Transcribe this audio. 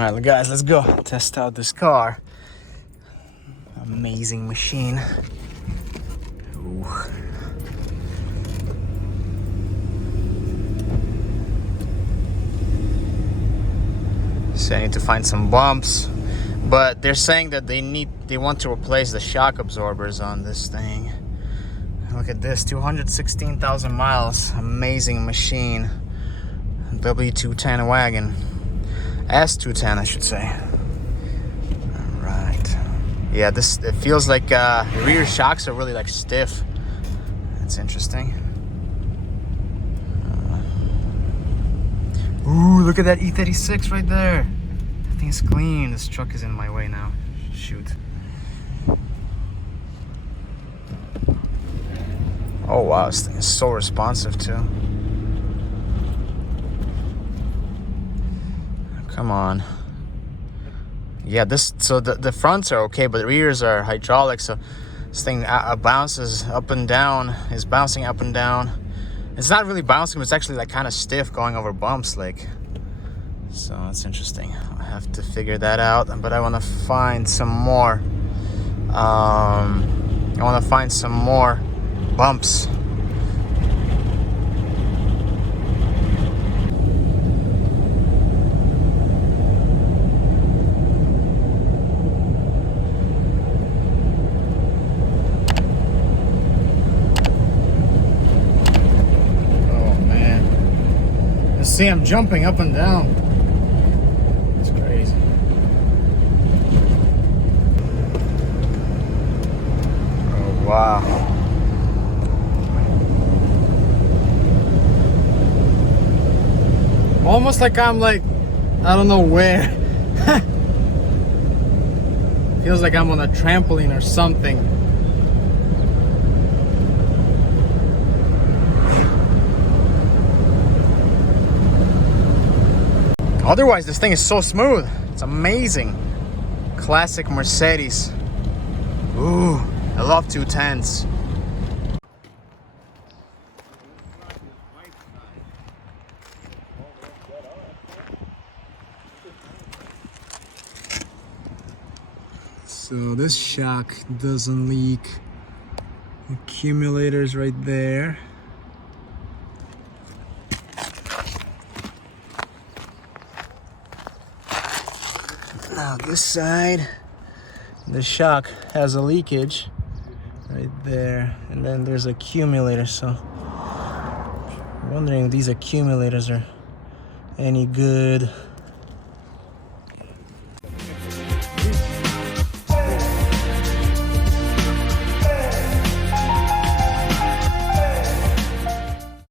Alright guys, let's go test out this car. Amazing machine. Ooh. So I need to find some bumps, but they're saying that they want to replace the shock absorbers on this thing. Look at this, 216,000 miles. Amazing machine. W210 Wagon. S210, I should say. All right. Yeah, it feels like the rear shocks are really like stiff. That's interesting. Ooh, look at that E36 right there. That thing's clean. This truck is in my way now. Shoot. Oh wow, this thing is so responsive too. Come on. Yeah, so the fronts are okay, but the rears are hydraulic, so this thing bounces up and down, is bouncing up and down. It's not really bouncing, but it's actually like kind of stiff going over bumps, like. So that's interesting. I have to figure that out, but I want to find some more. I want to find some more bumps. See, I'm jumping up and down. It's crazy. Oh, wow. Almost like I'm like, I don't know where. Feels like I'm on a trampoline or something. Otherwise, this thing is so smooth. It's amazing. Classic Mercedes. Ooh, I love 210s. So this shock doesn't leak. Accumulators right there. Now this side, the shock has a leakage right there, and then there's accumulator. So I'm wondering if these accumulators are any good.